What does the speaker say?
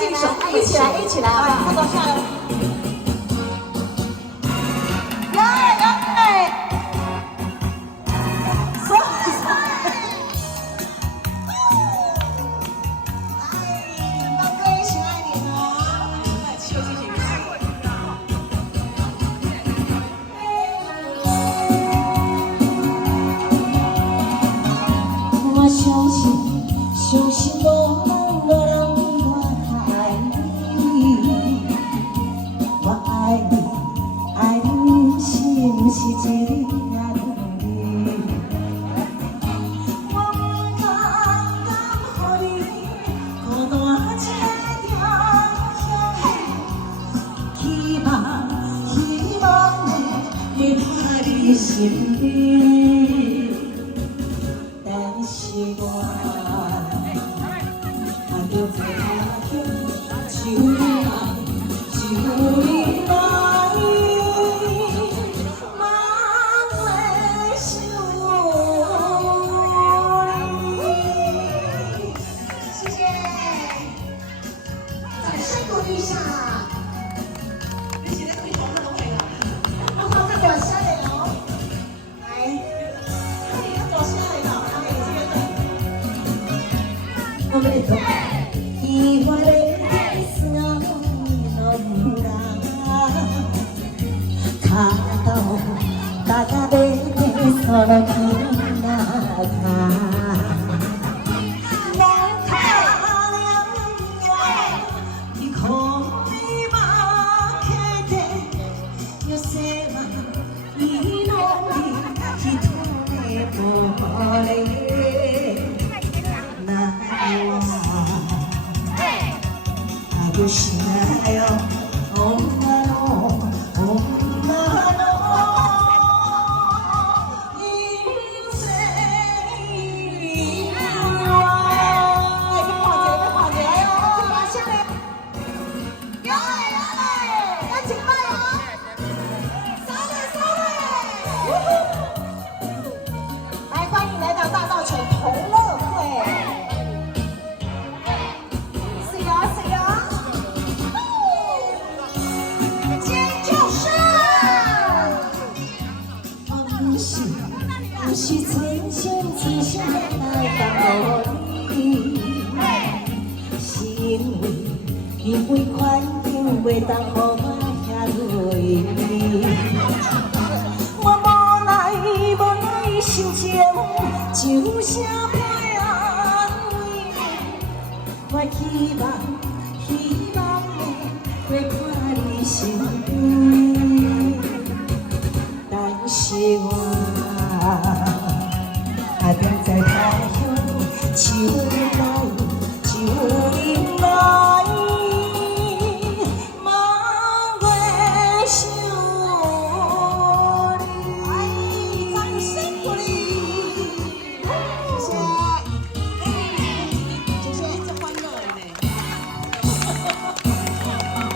敬雄，一起来，一起来，好不好？快走下来。我相信，相信无人比我爱你。我爱你，爱你是不是一日也不离？我不敢让你孤单一条希望，希望会在你身边。 但是我还着在他乡，就你来，梦的想你。谢谢，掌声鼓励一下。你现在可以从这都可以了，然后再往下来哦，来，可以往下来了。 我们的希望的声浪，看到大家的所有听那看，我看了你可以把开的，有些话你弄的，一头的玻璃。 就是那样，哦那咯，哦那咯，一生以外。再看一下哦，这把下来，有嘞，咱一摆哦，来欢迎来到大稻埕同乐会。 不是真心真心来帮你，是因为环境袂当予我遐累。我无奈心情，就啥配安慰？我希望会看你身边，但是我。 在他乡，就。